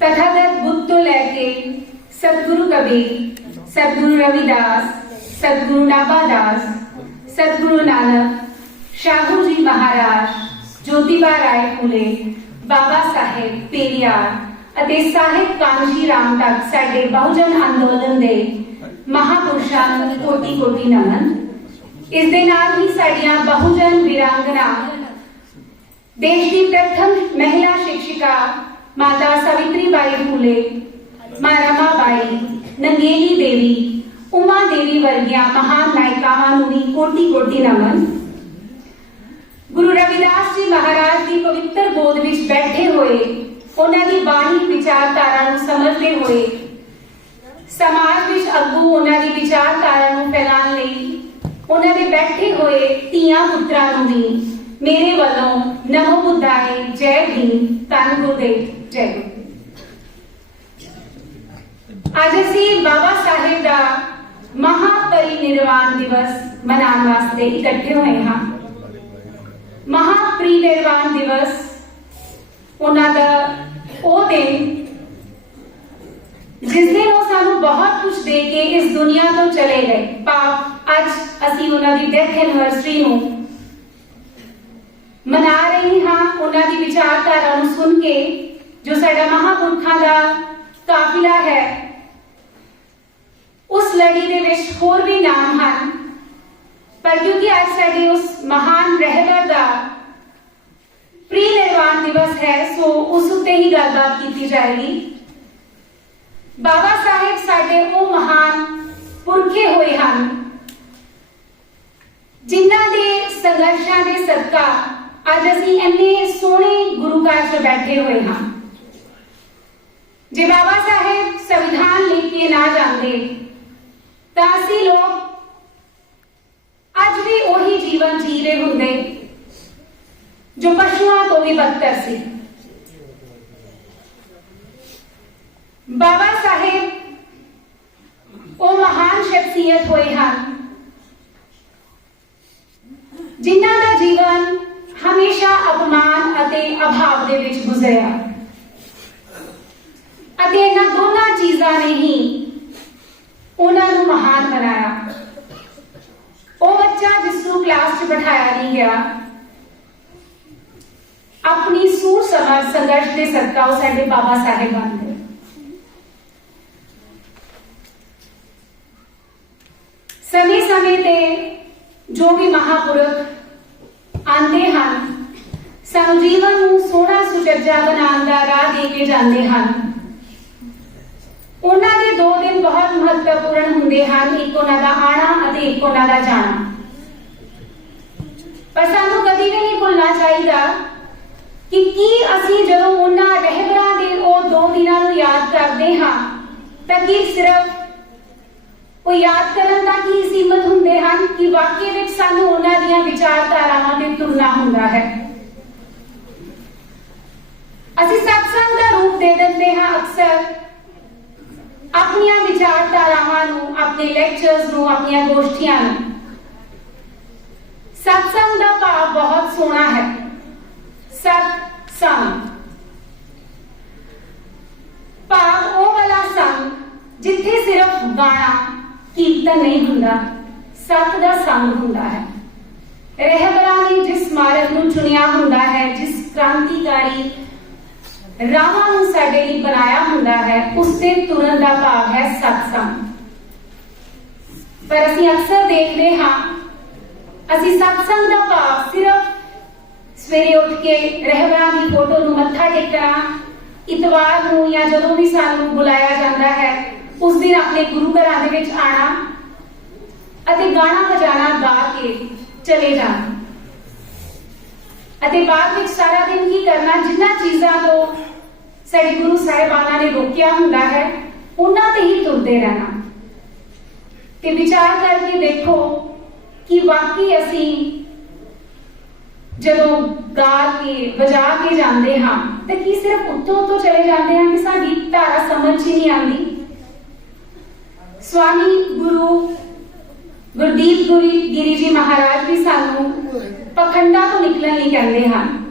ਤਥਾਗਤ ਬੁੱਧ ਤੋਂ ਲੈ ਕੇ ਸਤਿਗੁਰੂ ਕਬੀਰ ਸਤਿਗੁਰੂ ਰਵਿਦਾਸ ਸਤਿਗੁਰੂ ਨਾਭਾਦਾਸ ਸਤਿਗੁਰੂ ਨਾਨਕ ਸ਼ਾਹੂ ਜੀ ਮਹਾਰਾਜ ਜੋਤੀਬਾ ਰਾਏ ਫੂਲੇ ਬਾਬਾ ਸਾਹਿਬ ਪੇਰੀਆਰ ਅਤੇ ਸਾਹਿਬ ਕਾਂਸ਼ੀ ਰਾਮ ਤੱਕ ਸਾਡੇ ਬਹੁਜਨ ਅੰਦੋਲਨ ਦੇ ਮਹਾਪੁਰਸ਼ਾਂ ਨੂੰ ਕੋਟੀ ਕੋਟੀ ਨਮਨ ਇਸ ਦੇ ਨਾਲ ਹੀ ਸਾਡੀਆਂ ਬਹੁਜਨ ਵੀਰਾਂਗਨਾ ਦੇਸ਼ ਦੀ ਪ੍ਰਥਮ ਮਹਿਲਾ ਸਿੱਖਿਕਾ ਮਾਤਾ ਸਾਵਿਤਰੀ ਬਾਈ ਫੂਲੇ ਮਾਂ ਬਾਈ ਨੰਗੇਲੀ ਦੇਵੀ ਉਮਾ ਦੇਵੀ ਵਰਗੀਆਂ ਮਹਾਨ ਨਾਇਕਾਵਾਂ ਨੂੰ ਵੀ ਕੋਟੀ ਕੋਟੀ ਨਮਨ ਗੁਰੂ ਰਵਿਦਾਸ ਜੀ ਮਹਾਰਾਜ ਦੀ ਪਵਿੱਤਰ ਗੋਦ ਵਿੱਚ ਬੈਠੇ ਹੋਏ ਉਹਨਾਂ ਦੀ ਬਾਣੀ ਵਿਚਾਰਧਾਰਾ ਨੂੰ ਸਮਝਦੇ ਹੋਏ ਸਮਾਜ ਵਿੱਚ ਅੱਗੂ ਉਹਨਾਂ ਦੀ ਵਿਚਾਰਧਾਰਾ ਨੂੰ ਫੈਲਾਉਣ ਲਈ ਉਹਨਾਂ ਦੇ ਬੈਠੇ ਹੋਏ ਧੀਆਂ ਪੁੱਤਰਾਂ ਨੂੰ ਵੀ ਮੇਰੇ ਵੱਲੋਂ ਨਮੋ ਬੁੱਧਾਏ ਜੈ ਭੀਮ ਧੰਨ ਗੁਰਦੇਵ ਜੈ ਗੁਰੂ ਅੱਜ ਅਸੀਂ ਬਾਬਾ ਸਾਹਿਬ ਦਾ ਮਹਾਪਰਿਨਿਰਵਾਣ ਦਿਵਸ ਮਨਾਉਣ ਵਾਸਤੇ ਇਕੱਠੇ ਹੋਏ ਹਾਂ ਮਹਾਪਰਿਨਿਰਵਾਣ ਦਿਵਸ ਉਹਨਾਂ ਦਾ ਉਹ ਦਿਨ ਜਿਸ ਦਿਨ ਉਹ ਸਾਨੂੰ ਬਹੁਤ ਕੁਝ ਦੇ ਕੇ ਇਸ ਦੁਨੀਆ ਤੋਂ ਚਲੇ ਗਏ ਪਾਪ ਅੱਜ ਅਸੀਂ ਉਹਨਾਂ ਦੀ ਡੈਥ ਐਨਵਰਸਰੀ ਨੂੰ ਮਨਾ ਰਹੇ ਹਾਂ ਉਹਨਾਂ ਦੀ ਵਿਚਾਰਧਾਰਾ ਨੂੰ ਸੁਣ ਕੇ ਜੋ ਸਾਡਾ ਮਹਾਪੁਰਖਾਂ ਦਾ ਕਾਫਿਲਾ ਹੈ ਉਸ ਲੜੀ ਦੇ ਵਿੱਚ ਹੋਰ ਵੀ ਨਾਮ ਹਨ ਪਰ ਕਿਉਂਕਿ ਅੱਜ ਸਾਡੇ ਉਸ ਮਹਾਨ ਰਹਿਬਰ ਦਾ ਪ੍ਰੀ ਨਿਰਵਾਣ ਦਿਵਸ ਹੈ ਸੋ ਉਸ ਉੱਤੇ ਹੀ ਗੱਲਬਾਤ ਕੀਤੀ ਜਾਏਗੀ ਬਾਬਾ ਸਾਹਿਬ ਸਾਡੇ ਉਹ ਮਹਾਨ ਪੁਰਖੇ ਹੋਏ ਹਨ ਜਿਨ੍ਹਾਂ ਦੇ ਸੰਘਰਸ਼ਾਂ ਦੇ ਸਦਕਾ ਅੱਜ ਅਸੀਂ ਇੰਨੇ ਸੋਹਣੇ ਗੁਰੂ ਘਰ 'ਚ ਬੈਠੇ ਹੋਏ ਹਾਂ जे बाबा साहेब संविधान लिख के ना जाते तो लोग अज भी उ जीवन जी रहे होंगे जो पशुओं तो भी बदतर से बाबा साहेब वो महान शख्सियत हुए हैं जिन्हों का जीवन हमेशा अपमान अभाव गुजरिया ਅਤੇ ਇਹਨਾਂ ਦੋਨਾਂ ਚੀਜ਼ਾਂ ਨੇ ਹੀ ਉਹਨਾਂ ਨੂੰ ਮਹਾਨ ਬਣਾਇਆ ਉਹ ਬੱਚਾ ਜਿਸ ਨੂੰ ਕਲਾਸ 'ਚ ਬਿਠਾਇਆ ਨਹੀਂ ਗਿਆ ਆਪਣੀ ਸੂਰ ਸਮਝ ਸੰਘਰਸ਼ ਦੇ ਸਦਕਾ ਉਹ ਸਾਡੇ ਬਾਬਾ ਸਾਹਿਬ ਬਣ ਗਏ ਸਮੇਂ ਸਮੇਂ ਤੇ ਜੋ ਵੀ ਮਹਾਪੁਰਖ ਆਂਦੇ ਹਨ ਸਾਨੂੰ ਜੀਵਨ ਨੂੰ ਸੋਹਣਾ ਸੁਚੱਜਾ ਬਣਾਉਣ ਦਾ ਰਾਹ ਦੇ ਕੇ ਜਾਂਦੇ ਹਨ ਉਹਨਾਂ ਦੇ ਦੋ ਦਿਨ ਬਹੁਤ ਮਹੱਤਵਪੂਰਨ ਹੁੰਦੇ ਹਨ, ਇੱਕ ਉਹਨਾਂ ਦਾ ਆਣਾ ਅਤੇ ਇੱਕ ਉਹਨਾਂ ਦਾ ਜਾਣਾ। ਪਰ ਸਾਨੂੰ ਕਦੀ ਵੀ ਨਹੀਂ ਭੁੱਲਣਾ ਚਾਹੀਦਾ ਕਿ ਕੀ ਅਸੀਂ ਜਦੋਂ ਉਹਨਾਂ ਰਹਿਬਰਾਂ ਦੇ ਉਹ ਦੋ ਦਿਨਾਂ ਨੂੰ ਯਾਦ ਕਰਦੇ ਹਾਂ, ਤਾਂ ਕੀ ਸਿਰਫ ਉਹ ਯਾਦ ਕਰਨ ਦਾ ਕੀ ਸੀਮਤ ਹੁੰਦੇ ਹਨ ਕਿ ਵਾਕਈ ਵਿੱਚ ਸਾਨੂੰ ਉਹਨਾਂ ਦੀਆਂ ਵਿਚਾਰਧਾਰਾਵਾਂ ਤੇ ਤੁਲਨਾ ਹੁੰਦਾ ਹੈ? ਅਸੀਂ ਸਤਸੰਗ ਦਾ ਰੂਪ ਦੇ ਦਿੰਦੇ ਹਾਂ ਅਕਸਰ। ਆਪਣੀਆਂ ਵਿਚਾਰਧਾਰਾਵਾਂ ਨੂੰ ਆਪਣੇ ਲੈਕਚਰਸ ਨੂੰ ਆਪਣੀਆਂ ਗੋਸ਼ਟੀਆਂ ਨੂੰ ਸਤਸੰਗ ਦਾ ਭਾਵ ਬਹੁਤ ਸੋਹਣਾ ਹੈ ਸਤ ਸੰਗ ਭਾਵ ਉਹ ਵਾਲਾ ਸੰਗ ਜਿੱਥੇ ਸਿਰਫ ਗਾਣਾ ਕੀਰਤਨ ਨਹੀਂ ਹੁੰਦਾ ਸਤ ਦਾ ਸੰਗ ਹੁੰਦਾ ਹੈ ਰਹਿਬਰਾਂ ਨੇ ਜਿਸ ਮਾਰਗ ਨੂੰ ਚੁਣਿਆ ਹੁੰਦਾ ਹੈ ਜਿਸ ਕ੍ਰਾਂਤੀਕਾਰੀ ਰਾਹਾਂ ਨੂੰ ਸਾਡੇ ਲਈ ਬਣਾਇਆ ਹੁੰਦਾ ਹੈ, ਉਸ ਤੇ ਤੁਰਨ ਦਾ ਭਾਵ ਹੈ ਸਤਸੰਗ। ਪਰ ਅਸੀਂ ਅਕਸਰ ਦੇਖਦੇ ਹਾਂ, ਅਸੀਂ ਸਤਸੰਗ ਦਾ ਭਾਵ ਸਿਰਫ ਸਵੇਰੇ ਉੱਠ ਕੇ ਰਹਿਬਰਾਂ ਦੀ ਫੋਟੋ ਨੂੰ ਮੱਥਾ ਟੇਕਣਾ, ਇਤਵਾਰ ਨੂੰ ਜਾਂ ਜਦੋਂ ਵੀ ਸਾਨੂੰ ਬੁਲਾਇਆ ਜਾਂਦਾ ਹੈ, ਉਸ ਦਿਨ ਆਪਣੇ ਗੁਰੂ ਘਰਾਂ ਦੇ ਵਿੱਚ ਆਣਾ ਅਤੇ ਗਾਣਾ ਵਜਾਣਾ ਗਾ ਕੇ ਚਲੇ ਜਾਣਾ। ਅਤੇ ਬਾਅਦ ਵਿੱਚ ਸਾਰਾ ਦਿਨ ਕੀ ਕਰਨਾ, ਜਿੰਨਾ ਚੀਜ਼ਾਂ ਤੋਂ ਸਾਡੇ ਗੁਰੂ ਸਾਹਿਬਾਨਾਂ ਨੇ ਰੋਕਿਆ ਹੁੰਦਾ ਹੈ, ਉਹਨਾਂ ਤੇ ਹੀ ਤੁਰਦੇ ਰਹਿਣਾ। ਤੇ ਵਿਚਾਰ ਕਰਕੇ ਦੇਖੋ ਕਿ ਵਾਕਈ ਅਸੀਂ ਜਦੋਂ ਗਾ ਕੇ, ਵਜਾ ਕੇ ਜਾਂਦੇ ਹਾਂ, ਤੇ ਕੀ ਸਿਰਫ ਉੱਤੋਂ ਉੱਤੋਂ ਚਲੇ ਜਾਂਦੇ ਹਾਂ ਕਿ ਸਾਡੀ ਧਾਰਾ ਸਮਝ ਹੀ ਨਹੀਂ ਆਉਂਦੀ? ਸਵਾਮੀ ਗੁਰੂ ਗੁਰਦੀਪ ਗੁਰੀ ਗਿਰੀ ਜੀ ਮਹਾਰਾਜ ਵੀ ਸਾਨੂੰ ਪਖੰਡਾ ਤੋਂ ਨਿਕਲਣ ਲਈ ਕਹਿੰਦੇ ਹਨ।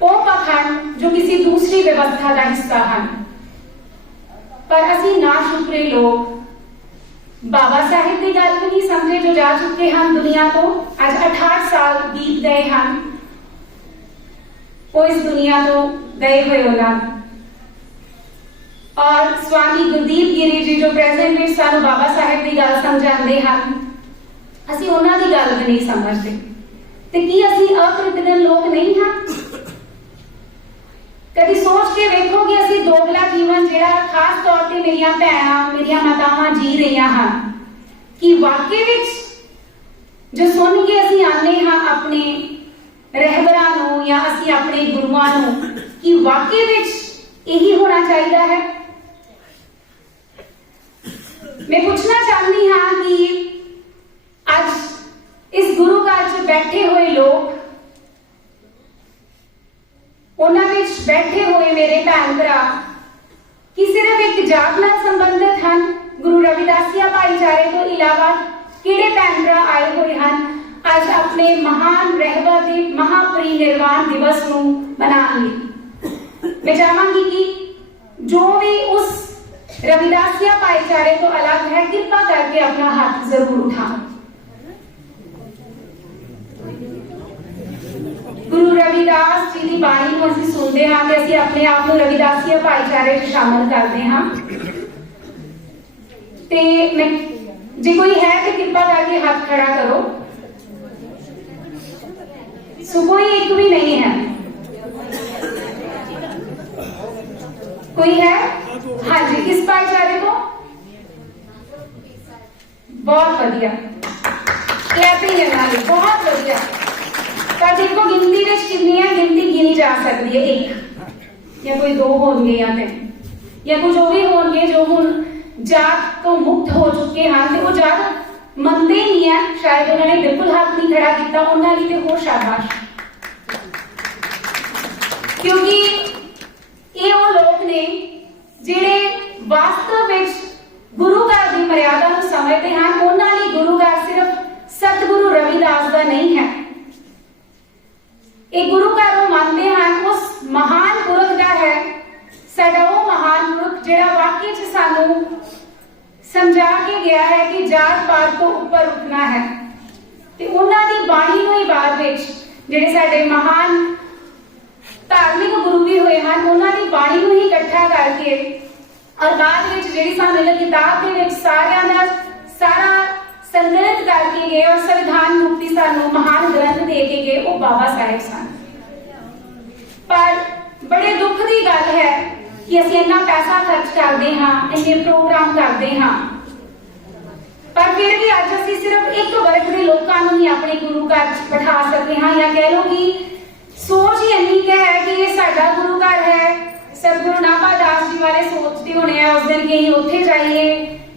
ਉਹ ਪੱਖ ਹਨ ਜੋ ਕਿਸੇ ਦੂਸਰੀ ਵਿਵਸਥਾ ਦਾ ਹਿੱਸਾ ਹਨ ਪਰ ਅਸੀਂ ਨਾ ਸ਼ੁਕਰੇ ਲੋਕ ਬਾਬਾ ਸਾਹਿਬ ਦੀ ਗੱਲ ਵੀ ਨਹੀਂ ਸਮਝੇ ਜੋ ਜਾ ਚੁੱਕੇ ਹਨ ਦੁਨੀਆ ਤੋਂ ਅੱਜ 68 ਸਾਲ ਬੀਤ ਗਏ ਹਨ ਉਹ ਇਸ ਦੁਨੀਆ ਤੋਂ ਗਏ ਹੋਏ ਉਹਨਾਂ ਔਰ ਸਵਾਮੀ ਗੁਰਦੀਪ ਗਿਰੀ ਜੀ ਜੋ ਪ੍ਰੈਜ਼ੈਂਟ ਵਿੱਚ ਸਾਨੂੰ ਬਾਬਾ ਸਾਹਿਬ ਦੀ ਗੱਲ ਸਮਝਾਉਂਦੇ ਹਨ ਅਸੀਂ ਉਹਨਾਂ ਦੀ ਗੱਲ ਵੀ ਨਹੀਂ ਸਮਝਦੇ ਤੇ ਕੀ ਅਸੀਂ ਅਕ੍ਰਿਤਗਨ ਲੋਕ ਨਹੀਂ ਹਾਂ ਕਦੀ ਸੋਚ ਕੇ ਵੇਖੋ ਕਿ ਅਸੀਂ ਦੋਗਲਾ ਜੀਵਨ ਜਿਹੜਾ ਖਾਸ ਤੌਰ ਤੇ ਮੇਰੀਆਂ ਭੈਣਾਂ ਮੇਰੀਆਂ ਮਾਤਾਵਾਂ ਜੀ ਰਹੀਆਂ ਹਨ ਕਿ ਵਾਕਈ ਵਿੱਚ ਜੋ ਸੁਣ ਕੇ ਅਸੀਂ ਆਨੇ ਹਾਂ ਆਪਣੇ ਰਹਿਬਰਾਂ ਨੂੰ ਜਾਂ ਅਸੀਂ ਆਪਣੇ ਗੁਰੂਆਂ ਨੂੰ ਕਿ ਵਾਕਈ ਵਿੱਚ ਇਹੀ ਹੋਣਾ ਚਾਹੀਦਾ ਹੈ ਮੈਂ ਪੁੱਛਣਾ ਚਾਹੁੰਦੀ ਹਾਂ ਕਿ ਅੱਜ ਇਸ ਗੁਰੂ ਘਰ 'ਚ ਬੈਠੇ ਹੋਏ ਲੋਕ ਉਹਨਾਂ ਵਿੱਚ ਬੈਠੇ ਹੋਏ ਮੇਰੇ ਭੈਣ ਭਰਾ ਕਿ ਸਿਰਫ ਇੱਕ ਜਾਤ ਨਾਲ ਸੰਬੰਧਿਤ ਹਨ ਗੁਰੂ ਰਵਿਦਾਸੀਆ ਭਾਈਚਾਰੇ ਤੋਂ ਇਲਾਵਾ ਕਿਹੜੇ ਭੈਣ ਭਰਾ ਆਏ ਹੋਏ ਹਨ ਅੱਜ ਆਪਣੇ ਮਹਾਨ ਰਹਿਬਰ ਦੇ ਮਹਾਪਰਿਨਿਰਵਾਣ ਦਿਵਸ ਨੂੰ ਮਨਾਉਣ ਲਈ ਮੈਂ ਚਾਹਾਂਗੀ ਕਿ ਜੋ ਵੀ ਉਸ ਰਵਿਦਾਸੀਆ ਭਾਈਚਾਰੇ ਤੋਂ ਅਲੱਗ ਹੈ ਕਿਰਪਾ ਕਰਕੇ ਆਪਣਾ ਹੱਥ ਜ਼ਰੂਰ ਉਠਾਓ ਗੁਰੂ ਰਵਿਦਾਸ ਜੀ ਦੀ ਬਾਣੀ ਨੂੰ ਅਸੀਂ ਸੁਣਦੇ ਹਾਂ ਤੇ ਅਸੀਂ ਆਪਣੇ ਆਪ ਨੂੰ ਰਵਿਦਾਸੀਆ ਭਾਈਚਾਰੇ 'ਚ ਸ਼ਾਮਲ ਕਰਦੇ ਹਾਂ ਤੇ ਮੈਂ ਜੇ ਕੋਈ ਹੈ ਤੇ ਕਿਰਪਾ ਕਰਕੇ ਹੱਥ ਖੜਾ ਕਰੋ ਸੋ ਕੋਈ ਇੱਕ ਵੀ ਨਹੀਂ ਹੈ ਕੋਈ ਹੈ ਹਾਂਜੀ ਕਿਸ ਭਾਈਚਾਰੇ ਤੋਂ ਬਹੁਤ ਵਧੀਆ ਕਲੈਪਿੰਗ ਹੈ ਨਾਲ ਬਹੁਤ ਵਧੀਆ ਤਾਂ ਦੇਖੋ ਗਿਣਤੀ ਵਿੱਚ ਕਿੰਨੀ ਹੈ ਗਿਣਤੀ ਗਿਣੀ ਜਾ ਸਕਦੀ ਹੈ ਇੱਕ ਜਾਂ ਕੋਈ ਦੋ ਹੋਣਗੇ ਜਾਂ ਤਿੰਨ ਜਾਂ ਕੁਝ ਉਹ ਵੀ ਹੋਣਗੇ ਜੋ ਹੁਣ ਜਾਤ ਤੋਂ ਮੁਕਤ ਹੋ ਚੁੱਕੇ ਹਨ ਤੇ ਉਹ ਜਾਤ ਮੰਨਦੇ ਨਹੀਂ ਹੈ ਸ਼ਾਇਦ ਉਹਨਾਂ ਨੇ ਬਿਲਕੁਲ ਹੱਥ ਨਹੀਂ ਖੜਾ ਕੀਤਾ ਉਹਨਾਂ ਲਈ ਤੇ ਹੋਰ ਸ਼ਾਬਾਸ਼ ਕਿਉਂਕਿ ਇਹ ਉਹ ਲੋਕ ਨੇ ਜਿਹੜੇ ਵਾਸਤਵ ਵਿੱਚ ਗੁਰੂ ਘਰ ਦੀ ਮਰਿਆਦਾ ਨੂੰ ਸਮਝਦੇ ਹਨ ਉਹਨਾਂ ਲਈ ਗੁਰੂ ਘਰ ਸਿਰਫ ਸਤਿਗੁਰੂ ਰਵਿਦਾਸ ਦਾ ਨਹੀਂ ਹੈ ਇਹ ਗੁਰੂ ਘਰ ਨੂੰ ਮੰਨਦੇ ਹਨ, ਉਸ ਮਹਾਨ ਪੁਰਖ ਦਾ ਹੈ। ਸਾਡਾ ਉਹ ਮਹਾਨ ਪੁਰਖ ਜਿਹੜਾ ਵਾਕਈ ਚ ਸਾਨੂੰ ਸਮਝਾ ਕੇ ਗਿਆ ਹੈ ਕਿ ਜਾਤ ਪਾਤ ਤੋਂ ਉੱਪਰ ਉੱਠਣਾ ਹੈ। ਤੇ ਉਹਨਾਂ ਦੀ ਬਾਣੀ ਨੂੰ ਹੀ ਬਾਅਦ ਵਿੱਚ ਜਿਹੜੇ ਸਾਡੇ ਮਹਾਨ ਧਾਰਮਿਕ ਗੁਰੂ ਵੀ ਹੋਏ ਹਨ, ਉਹਨਾਂ ਦੀ ਬਾਣੀ ਨੂੰ ਹੀ ਇਕੱਠਾ ਕਰਕੇ ਔਰ ਬਾਅਦ ਵਿੱਚ ਜਿਹੜੀ ਸਾਨੂੰ ਇਹ ਕਿਤਾਬ ਦੇ ਵਿੱਚ ਸਾਰਿਆਂ ਦਾ ਸਾਰਾ ਸੰਗਠਿਤ ਕਰਕੇ ਗਏ ਔਰ ਸੰਵਿਧਾਨ ਮੁਕਤੀ ਸਾਨੂੰ ਮਹਾਨ ਗ੍ਰੰਥ ਦੇ ਕੇ ਗਏ ਉਹ ਬਾਬਾ ਸਾਹਿਬ ਸਨ ਪਰ ਬੜੇ ਦੁੱਖ ਦੀ ਗੱਲ ਹੈ ਕਿ ਅਸੀਂ ਇੰਨਾ ਪੈਸਾ ਖਰਚ ਕਰਦੇ ਹਾਂ ਇੰਨੇ ਪ੍ਰੋਗਰਾਮ ਕਰਦੇ ਹਾਂ ਪਰ ਫਿਰ ਵੀ ਅੱਜ ਅਸੀਂ ਸਿਰਫ ਇੱਕ ਵਰਗ ਦੇ ਲੋਕਾਂ ਨੂੰ ਹੀ ਆਪਣੇ ਗੁਰੂ ਘਰ 'ਚ ਬਿਠਾ ਸਕਦੇ ਹਾਂ ਜਾਂ ਕਹਿ ਲਓ ਕਿ ਸੋਚ ਹੀ ਇੰਨੀ ਕੁ ਹੈ ਕਿ ਇਹ ਸਾਡਾ ਗੁਰੂ ਘਰ ਹੈ ਸਤਿਗੁਰੂ ਨਾਭਾਦਾਸ ਜੀ ਬਾਰੇ ਸੋਚਦੇ ਹੋਣੇ ਆ ਉਸ ਦਿਨ ਕਿ ਅਸੀਂ ਉੱਥੇ ਜਾਈਏ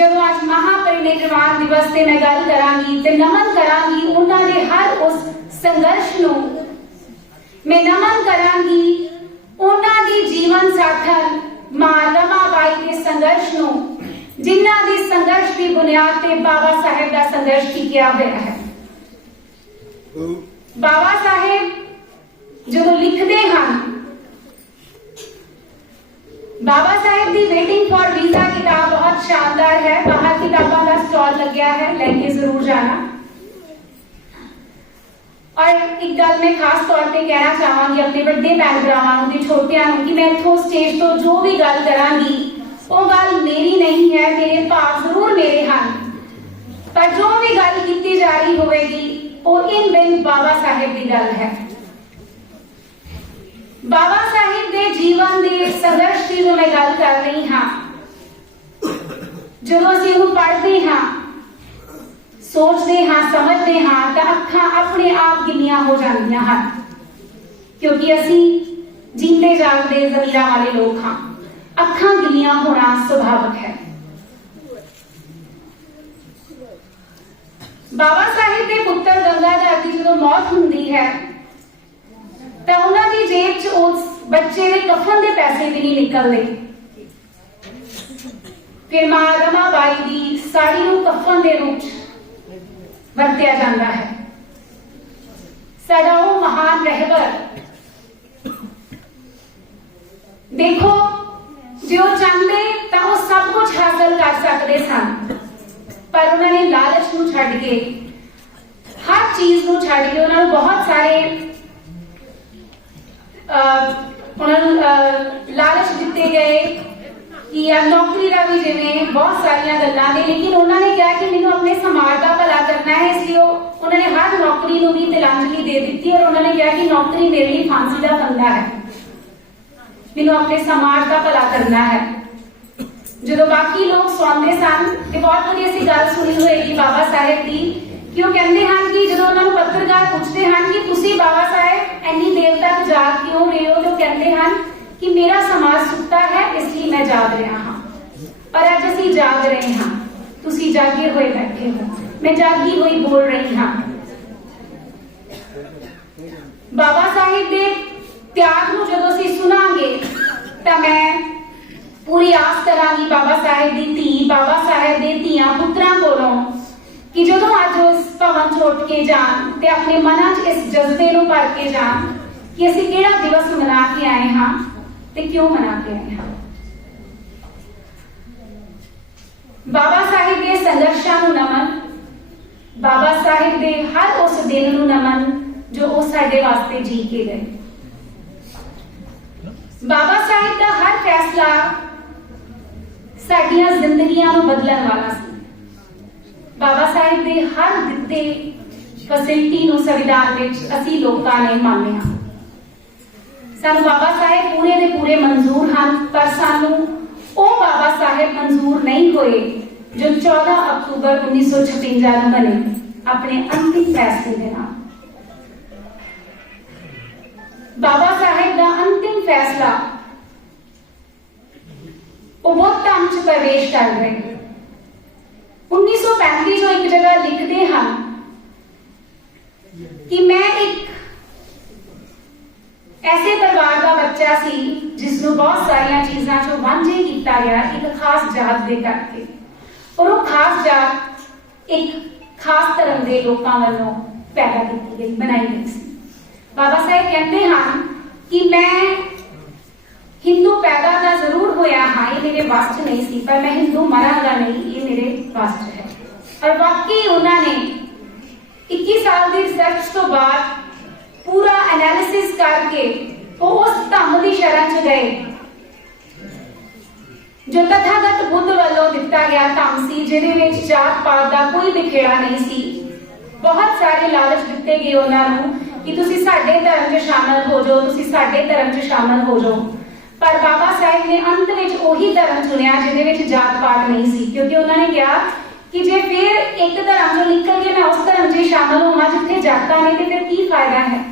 ਜਦੋਂ ਅੱਜ ਮਹਾਪਰਿਨਿਰਵਾਣ ਦਿਵਸ ਤੇ ਮੈਂ ਗੱਲ ਕਰਾਂਗੀ ਤੇ ਨਮਨ ਕਰਾਂਗੀ ਉਹਨਾਂ ਦੇ ਹਰ ਉਸ ਸੰਘਰਸ਼ ਨੂੰ ਮੈਂ ਨਮਨ ਕਰਾਂਗੀ ਉਹਨਾਂ ਦੀ ਜੀਵਨ ਸਾਥਣ ਮਾਂ ਰਮਾਬਾਈ ਦੇ ਸੰਘਰਸ਼ ਨੂੰ ਜਿਨ੍ਹਾਂ ਦੀ ਸੰਘਰਸ਼ ਦੀ ਬੁਨਿਆਦ ਤੇ ਬਾਬਾ ਸਾਹਿਬ ਦਾ ਸੰਘਰਸ਼ ਟਿਕਿਆ ਹੋਇਆ ਹੈ। ਬਾਬਾ ਸਾਹਿਬ ਜਦੋਂ ਲਿਖਦੇ ਹਨ बाबा साहेब दी वेटिंग फॉर वीज़ा किताब बहुत शानदार है। बाहर किताबों का स्टॉल लग गया है, लेके ज़रूर जाना। और एक गल मैं खास तौर पे कहना चाहूँगी अपने बड़े बैकग्राउंड के छोटियाँ कि मैं इतों स्टेज तो जो भी गल करा वो गल मेरी नहीं है, मेरे पास ज़रूर मेरे हैं पर जो भी गल की जा रही होगी वो इन बिल बाबा साहेब की गल है ਬਾਬਾ ਸਾਹਿਬ ਦੇ ਜੀਵਨ ਦੇ ਸੰਘਰਸ਼ ਦੀ ਮੈਂ ਗੱਲ ਕਰ ਰਹੀ ਹਾਂ। ਜਦੋਂ ਅਸੀਂ ਉਹਨੂੰ ਪੜ੍ਹਦੇ ਹਾਂ, ਸੋਚਦੇ ਹਾਂ, ਸਮਝਦੇ ਹਾਂ, ਤਾਂ ਅੱਖਾਂ ਆਪਣੇ ਆਪ ਗਿੱਲੀਆਂ ਹੋ ਜਾਂਦੀਆਂ ਹਨ। ਕਿਉਂਕਿ ਅਸੀਂ ਜੀਂਦੇ ਜਾਗਦੇ ਜ਼ਮੀਰਾਂ ਵਾਲੇ ਲੋਕ ਹਾਂ। ਅੱਖਾਂ ਗਿੱਲੀਆਂ ਹੋਣਾ ਸੁਭਾਵਿਕ ਹੈ। ਬਾਬਾ ਸਾਹਿਬ ਦੇ ਪੁੱਤਰ ਗੰਗਾਧਰ ਦੀ ਜਦੋਂ ਮੌਤ ਹੁੰਦੀ ਹੈ ਤਾਂ ਉਹਨਾਂ ਦੀ ਜੇਬ 'ਚ ਉਸ ਬੱਚੇ ਦੇ ਕਫਨ ਦੇ ਪੈਸੇ ਵੀ ਨਹੀਂ ਨਿਕਲਦੇ। ਫਿਰ ਮਾਂ ਰਮਾਬਾਈ ਦੀ ਸਾੜੀ ਨੂੰ ਕਫਨ ਦੇ ਰੂਪ 'ਚ ਵਰਤਿਆ ਜਾਂਦਾ ਹੈ। ਸਾਡਾ ਉਹ ਮਹਾਨ ਰਹਿਬਰ। ਦੇਖੋ, ਜੇ ਉਹ ਚਾਹੁੰਦੇ ਤਾਂ ਉਹ ਸਭ ਕੁਝ ਹਾਸਲ ਕਰ ਸਕਦੇ ਸਨ। ਪਰ ਉਹਨਾਂ ਨੇ ਲਾਲਚ ਨੂੰ ਛੱਡ ਕੇ ਹਰ ਚੀਜ਼ ਨੂੰ ਛੱਡ ਕੇ ਉਹਨਾਂ ਨੂੰ ਬਹੁਤ ਸਾਰੇ ਲਾਲਚ ਦਿੱਤੇ ਗਏ ਕਿ ਇਹ ਨੌਕਰੀ ਦਾ ਵੀ ਜਿਵੇਂ ਬਹੁਤ ਸਾਰੀਆਂ ਗੱਲਾਂ ਨੇ ਲੇਕਿਨ ਉਹਨਾਂ ਨੇ ਕਿਹਾ ਕਿ ਮੈਨੂੰ ਆਪਣੇ ਸਮਾਜ ਦਾ ਭਲਾ ਕਰਨਾ ਹੈ ਇਸ ਲਈ ਉਹ ਉਹਨਾਂ ਨੇ ਹਰ ਨੌਕਰੀ ਨੂੰ ਵੀ ਤਿਲਾਂਜਲੀ ਦੇ ਦਿੱਤੀ ਔਰ ਉਹਨਾਂ ਨੇ ਕਿਹਾ ਕਿ ਨੌਕਰੀ ਮੇਰੇ ਲਈ ਫਾਂਸੀ ਦਾ ਫੰਦਾ ਹੈ ਮੈਨੂੰ ਆਪਣੇ ਸਮਾਜ ਦਾ ਭਲਾ ਕਰਨਾ ਹੈ ਜਦੋਂ ਬਾਕੀ ਲੋਕ ਸੌਂਦੇ ਸਨ ਤੇ ਬਹੁਤ ਵਾਰੀ ਅਸੀਂ ਗੱਲ ਸੁਣੀ ਹੋਏਗੀ ਬਾਬਾ ਸਾਹਿਬ ਦੀ ਕਿ ਉਹ ਕਹਿੰਦੇ ਹਨ ਕਿ ਜਦੋਂ ਉਹਨਾਂ ਨੂੰ ਪੱਤਰਕਾਰ ਪੁੱਛਦੇ ਹਨ ਕਿ ਤੁਸੀਂ ਬਾਬਾ ਸਾਹਿਬ ਇੰਨੀ ਦੇਰ ਤੱਕ ਜਾਗ ਕਿਉਂ ਰਹੇ ਹੋ ਤੇ ਉਹ ਕਹਿੰਦੇ ਹਨ ਕਿ ਮੇਰਾ ਸਮਾਜ ਸੁੱਤਾ ਹੈ ਇਸ ਲਈ ਮੈਂ ਜਾਗ ਰਿਹਾ ਹਾਂ ਪਰ ਅੱਜ ਅਸੀਂ ਜਾਗ ਰਹੇ ਹਾਂ ਤੁਸੀਂ ਜਾਗੇ ਹੋਏ ਬੈਠੇ ਹੋ ਮੈਂ ਜਾਗੀ ਹੋਈ ਬੋਲ ਰਹੀ ਹਾਂ ਬਾਬਾ ਸਾਹਿਬ ਦੇ ਤਿਆਗ ਨੂੰ ਜਦੋਂ ਅਸੀਂ ਸੁਣਾਂਗੇ ਤਾਂ ਮੈਂ ਪੂਰੀ ਆਸ ਕਰਾਂਗੀ ਬਾਬਾ ਸਾਹਿਬ ਦੀ ਧੀ ਬਾਬਾ ਸਾਹਿਬ ਦੇ ਧੀਆਂ ਪੁੱਤਰਾਂ ਕੋਲੋਂ ਕਿ ਜਦੋਂ ਅੱਜ ਉਸ ਭਵਨ ਛੋਟ ਕੇ ਜਾਣ ਤੇ ਆਪਣੇ ਮਨਾਂ 'ਚ ਇਸ ਜਜ਼ਬੇ ਨੂੰ ਭਰ ਕੇ ਜਾਣ ਕਿ ਅਸੀਂ ਕਿਹੜਾ ਦਿਵਸ ਮਨਾ ਕੇ ਆਏ ਹਾਂ ਤੇ ਕਿਉਂ ਮਨਾ ਕੇ ਆਏ ਹਾਂ ਬਾਬਾ ਸਾਹਿਬ ਦੇ ਸੰਘਰਸ਼ਾਂ ਨੂੰ ਨਮਨ ਬਾਬਾ ਸਾਹਿਬ ਦੇ ਹਰ ਉਸ ਦਿਨ ਨੂੰ ਨਮਨ ਜੋ ਉਹ ਸਾਡੇ ਵਾਸਤੇ ਜੀ ਕੇ ਗਏ ਬਾਬਾ ਸਾਹਿਬ ਦਾ ਹਰ ਫੈਸਲਾ ਸਾਡੀਆਂ ਜ਼ਿੰਦਗੀਆਂ ਨੂੰ ਬਦਲਣ ਵਾਲਾ ਸੀ ਬਾਬਾ ਸਾਹਿਬ ਦੇ ਹਰ ਦਿੱਤੇ ਫੈਸਿਲਿਟੀ ਨੂੰ ਸੰਵਿਧਾਨ ਵਿੱਚ ਅਸੀਂ ਲੋਕਾਂ ਨੇ ਮੰਨਿਆ। ਸਾਨੂੰ ਬਾਬਾ ਸਾਹਿਬ ਪੂਰੇ ਦੇ ਪੂਰੇ ਮਨਜ਼ੂਰ ਹਨ, ਪਰ ਸਾਨੂੰ ਉਹ ਬਾਬਾ ਸਾਹਿਬ ਮਨਜ਼ੂਰ ਨਹੀਂ ਹੋਏ ਜੋ 14 ਅਕਤੂਬਰ 1956 ਨੂੰ ਬਣੇ ਆਪਣੇ ਅੰਤਿਮ ਫੈਸਲੇ ਦੇ ਨਾਲ। ਬਾਬਾ ਸਾਹਿਬ ਦਾ ਅੰਤਿਮ ਫੈਸਲਾ ਉਹ ਬਹੁਤ ਟਾਈਮ ਚ ਪ੍ਰਵੇਸ਼ ਕਰ ਗਏ 1935 ਜੋ ਇੱਕ ਜਗ੍ਹਾ ਲਿਖਦੇ ਹਨ ਕਿ ਮੈਂ ਇੱਕ ਐਸੇ ਪਰਿਵਾਰ ਦਾ ਬੱਚਾ ਸੀ ਜਿਸ ਨੂੰ ਬਹੁਤ ਸਾਰੀਆਂ ਚੀਜ਼ਾਂ ਚੋਂ ਵਾਂਝੇ ਕੀਤਾ ਗਿਆ ਇੱਕ ਖਾਸ ਜਾਤ ਦੇ ਕਰਕੇ। ਔਰ ਉਹ ਖਾਸ ਜਾਤ ਇੱਕ ਖਾਸ ਧਰਮ ਦੇ ਲੋਕਾਂ ਵੱਲੋਂ ਪੈਦਾ ਕੀਤੀ ਗਈ, ਬਣਾਈ ਗਈ ਸੀ। ਬਾਬਾ ਸਾਹਿਬ ਕਹਿੰਦੇ ਹਨ ਕਿ ਮੈਂ ਹਿੰਦੂ ਪੈਦਾ ਤਾਂ ਜ਼ਰੂਰ ਹੋਇਆ, ਹਾਂ, ਇਹ ਮੇਰੇ ਵੱਸ 'ਚ ਨਹੀਂ ਸੀ, ਪਰ ਮੈਂ ਹਿੰਦੂ ਮਰਾਂਗਾ ਨਹੀਂ, ਇਹ ਮੇਰੇ ਵੱਸ 'ਚ ਹੈ। ਔਰ ਵਾਕਈ ਉਹਨਾਂ ਨੇ 21 ਸਾਲ ਦੀ ਰਿਸਰਚ ਤੋਂ ਬਾਅਦ ਪੂਰਾ ਐਨਾਲਿਸਿਸ ਕਰਕੇ ਉਹ ਉਸ ਧੰਮ ਦੀ ਸ਼ਰਨ 'ਚ ਗਏ, ਜੋ ਤਥਾਗਤ ਬੁੱਧ ਵੱਲੋਂ ਦਿੱਤਾ ਗਿਆ ਧੰਮ ਸੀ, ਜਿਹਦੇ ਵਿੱਚ ਜਾਤ ਪਾਤ ਦਾ ਕੋਈ ਵਿਖੇੜਾ ਨਹੀਂ ਸੀ। ਬਹੁਤ ਸਾਰੇ ਲਾਲਚ ਦਿੱਤੇ ਗਏ ਉਹਨਾਂ ਨੂੰ ਕਿ ਤੁਸੀਂ ਸਾਡੇ ਧਰਮ 'ਚ ਸ਼ਾਮਲ ਹੋ ਜਾਓ, ਤੁਸੀਂ ਸਾਡੇ ਧਰਮ 'ਚ ਸ਼ਾਮਲ ਹੋ ਜਾਓ। ਪਰ ਬਾਬਾ ਸਾਹਿਬ ਨੇ ਅੰਤ ਵਿੱਚ ਉਹੀ ਧਰਮ ਚੁਣਿਆ ਜਿਹਦੇ ਵਿੱਚ ਜਾਤ ਪਾਤ ਨਹੀਂ ਸੀ, ਕਿਉਂਕਿ ਉਹਨਾਂ ਨੇ ਕਿਹਾ ਕਿ ਜੇ ਫਿਰ ਇੱਕ ਧਰਮ ਤੋਂ ਨਿਕਲ ਕੇ ਮੈਂ ਉਸ ਧਰਮ 'ਚ ਸ਼ਾਮਲ ਹੋਵਾਂ ਜਿੱਥੇ ਜਾਤਾਂ ਨੇ, ਤੇ ਫਿਰ ਕੀ ਫਾਇਦਾ ਹੈ?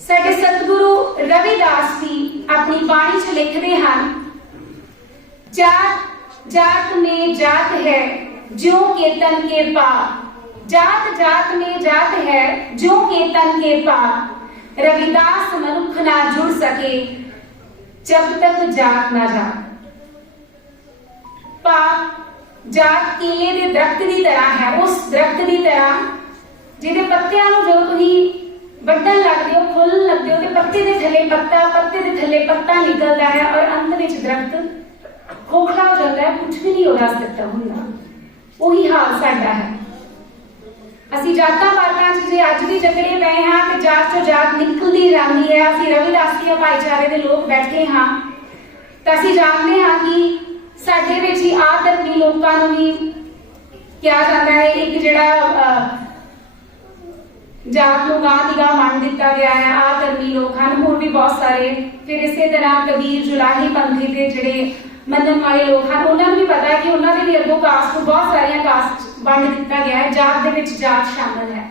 ਸਾਡੇ ਸਤਿਗੁਰੂ ਰਵਿਦਾਸ ਜੀ ਆਪਣੀ ਬਾਣੀ 'ਚ ਲਿਖਦੇ ਹਨ, ਜਾਤ ਜਾਤ ਮੇ ਜਾਤ ਹੈ ਜੋ ਕੇਤਨ ਕੇ ਪਾ ਜਾਤ ਜਾਤ ਮੇ ਜਾਤ ਹੈ ਜੋ ਕੇਤਨ ਕੇ ਪਾ ਰਵਿਦਾਸ ਮਨੁੱਖ ਨਾਲ ਜੁੜ ਸਕੇ जब तक जात ना जा ਪਾਪ ਜਾਤ ਕੀਲੇ ਦੇ ਦਰਖਤ ਦੀ ਤਰ੍ਹਾਂ ਹੈ ਉਸ ਦਰਖਤ ਦੀ ਤਰ੍ਹਾਂ ਜਿਹਦੇ ਪੱਤਿਆਂ ਨੂੰ ਜਦੋਂ ਤੁਸੀਂ ਵੱਢਣ ਲੱਗਦੇ ਹੋ ਖੁੱਲਣ ਲੱਗਦੇ ਹੋ ਤੇ ਪੱਤੇ ਦੇ ਥੱਲੇ ਪੱਤਾ ਪੱਤੇ ਦੇ ਥੱਲੇ ਪੱਤਾ ਨਿਕਲਦਾ ਹੈ ਔਰ ਅੰਤ ਵਿੱਚ ਦਰਖਤ ਖੋਖਲਾ ਹੋ ਜਾਂਦਾ ਹੈ ਕੁਝ ਵੀ ਨਹੀਂ ਉਹਦਾ ਅਸਤਿਤਵ ਹੁੰਦਾ ਉਹੀ ਹਾਲ ਸਾਡਾ ਹੈ ਅਸੀਂ ਜਾਤਾਂ ਪਾਤਾਂ 'ਚ ਜੇ ਅੱਜ ਵੀ ਜਕੜੇ ਪਏ ਹਾਂ ਤੇ ਜਾਤ ਚੋਂ ਜਾਤ ਨਿਕਲਦੀ ਜਾਂਦੀ ਹੈ। ਅਸੀਂ ਰਵਿਦਾਸੀਆ ਭਾਈਚਾਰੇ ਦੇ ਲੋਕ ਬੈਠੇ ਹਾਂ। ਤਾਂ ਅਸੀਂ ਜਾਣਦੇ ਹਾਂ ਕਿ ਸਾਡੇ ਵਿੱਚ ਹੀ ਆਦਰਮੀ ਲੋਕਾਂ ਨੂੰ ਵੀ ਕਿਹਾ ਜਾਂਦਾ ਹੈ, ਇੱਕ ਜਿਹੜਾ ਜਾਤ ਨੂੰ ਗਾਂ ਦੀ ਗਾਂ ਮੰਨ ਦਿੱਤਾ ਗਿਆ ਹੈ ਆਦਰਮੀ ਲੋਕ ਹਨ। ਹੋਰ ਵੀ ਬਹੁਤ ਸਾਰੇ, ਫਿਰ ਇਸੇ ਤਰ੍ਹਾਂ ਕਬੀਰ, ਜੁਲਾਹੀ ਪੰਥੀ ਦੇ ਜਿਹੜੇ ਮੰਨਣ ਵਾਲੇ ਲੋਕ ਹਨ, ਉਹਨਾਂ ਨੂੰ ਵੀ ਪਤਾ ਹੈ ਕਿ ਉਹਨਾਂ ਦੇ ਵੀ ਅੱਗੋਂ ਕਾਸਟ, ਬਹੁਤ ਸਾਰੀਆਂ ਕਾਸਟ ਵੰਡ ਦਿੱਤਾ ਗਿਆ ਹੈ ਜਾਤ ਦੇ ਵਿੱਚ ਜਾਤ ਸ਼ਾਮਲ ਹੈ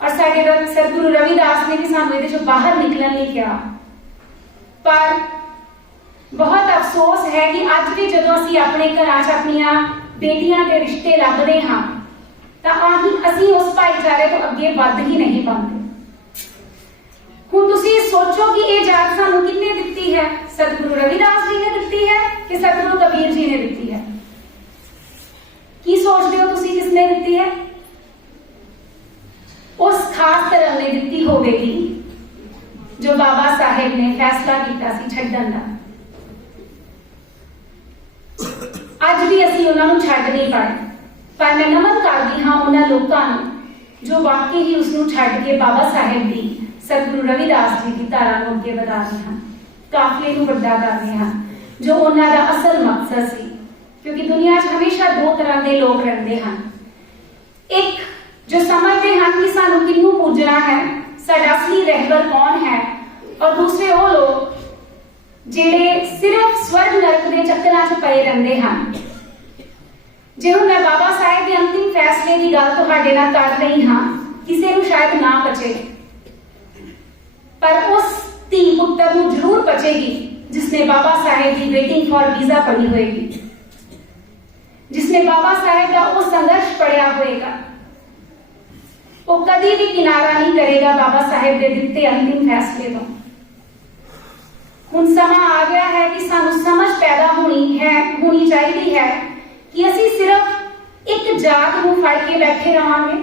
ਔਰ ਸਾਡੇ ਰ- ਸਤਿਗੁਰੂ ਰਵਿਦਾਸ ਨੇ ਵੀ ਸਾਨੂੰ ਇਹਦੇ ਚੋਂ ਬਾਹਰ ਨਿਕਲਣ ਲਈ ਕਿਹਾ ਪਰ ਬਹੁਤ ਅਫਸੋਸ ਹੈ ਕਿ ਅੱਜ ਵੀ ਜਦੋਂ ਅਸੀਂ ਆਪਣੇ ਘਰਾਂ 'ਚ ਆਪਣੀਆਂ ਬੇਟੀਆਂ ਦੇ ਰਿਸ਼ਤੇ ਲੱਭਦੇ ਹਾਂ ਤਾਂ ਆਹੀ ਅਸੀਂ ਉਸ ਭਾਈਚਾਰੇ ਤੋਂ ਅੱਗੇ ਵੱਧ ਹੀ ਨਹੀਂ ਪਾਉਂਦੇ ਹੁਣ ਤੁਸੀਂ ਸੋਚੋ ਕਿ ਇਹ ਜਾਤ ਸਾਨੂੰ ਕਿੰਨੇ ਦਿੱਤੀ ਹੈ ਸਤਿਗੁਰੂ ਰਵਿਦਾਸ ਜੀ ਨੇ ਦਿੱਤੀ ਹੈ ਕਿ ਸਤਿਗੁਰੂ ਕਬੀਰ ਜੀ ਨੇ ਦਿੱਤੀ ਹੈ ਕੀ ਸੋਚਦੇ ਹੋ ਤੁਸੀਂ ਕਿਸ ਨੇ ਦਿੱਤੀ ਹੈ ਉਸ ਖਾਸ ਧਰਮ ਨੇ ਦਿੱਤੀ ਹੋਵੇਗੀ ਜੋ ਬਾਬਾ ਸਾਹਿਬ ਨੇ ਫੈਸਲਾ ਕੀਤਾ ਸੀ ਛੱਡਣ ਦਾ। ਅੱਜ ਵੀ ਅਸੀਂ ਉਹਨਾਂ ਨੂੰ ਛੱਡ ਨਹੀਂ ਪਾਏ, ਪਰ ਮੈਂ ਨਮਨ ਕਰਦੀ ਹਾਂ ਉਹਨਾਂ ਲੋਕਾਂ ਨੂੰ ਜੋ ਵਾਕਈ ਹੀ ਉਸ ਨੂੰ ਛੱਡ ਕੇ ਬਾਬਾ ਸਾਹਿਬ ਦੀ ਸਤਿਗੁਰੂ ਰਵਿਦਾਸ ਜੀ ਦੀ ਧਾਰਾ ਨੂੰ ਅੱਗੇ ਵਧਾ ਰਹੇ ਹਨ ਕਾਫਲੇ ਨੂੰ ਵੱਡਾ ਕਰ ਰਹੇ ਹਨ ਜੋ ਉਹਨਾਂ ਦਾ ਅਸਲ ਮਕਸਦ ਸੀ। क्योंकि दुनिया हमेशा दो तरह के लोग रहते हैं। एक, जो समझते हैं कि सू कि पूजना है असली रहबर कौन है, और दूसरे वो लोग जेड़े सिर्फ़ स्वर्ग नरक के चक्कर च पे रहते हैं। जो मैं बाबा साहेब के अंतिम फैसले की गल तो कर रही हाँ किसी को शायद ना बचे। पर उस धी पुत्र ज़रूर बचेगी, जिसने बाबा साहेब की वेटिंग फॉर वीज़ा पड़ी होगी ਹੋਏਗੀ ਜਿਸਨੇ ਬਾਬਾ ਸਾਹਿਬ ਦਾ ਉਹ ਸੰਘਰਸ਼ ਪੜਿਆ ਹੋਏਗਾ ਉਹ ਕਦੀ ਵੀ ਕਿਨਾਰਾ ਨਹੀਂ ਕਰੇਗਾ ਬਾਬਾ ਸਾਹਿਬ ਦੇ ਦਿੱਤੇ ਅੰਤਿਮ ਫੈਸਲੇ ਤੋਂ ਹੁਣ ਸਮਾਂ ਆ ਗਿਆ ਹੈ ਕਿ ਸਾਨੂੰ ਸਮਝ ਪੈਦਾ ਹੋਣੀ ਹੈ ਹੋਣੀ ਚਾਹੀਦੀ ਹੈ ਕਿ ਅਸੀਂ ਸਿਰਫ ਇੱਕ ਜਾਤ ਨੂੰ ਫੜ ਕੇ ਬੈਠੇ ਰਹਾਂਗੇ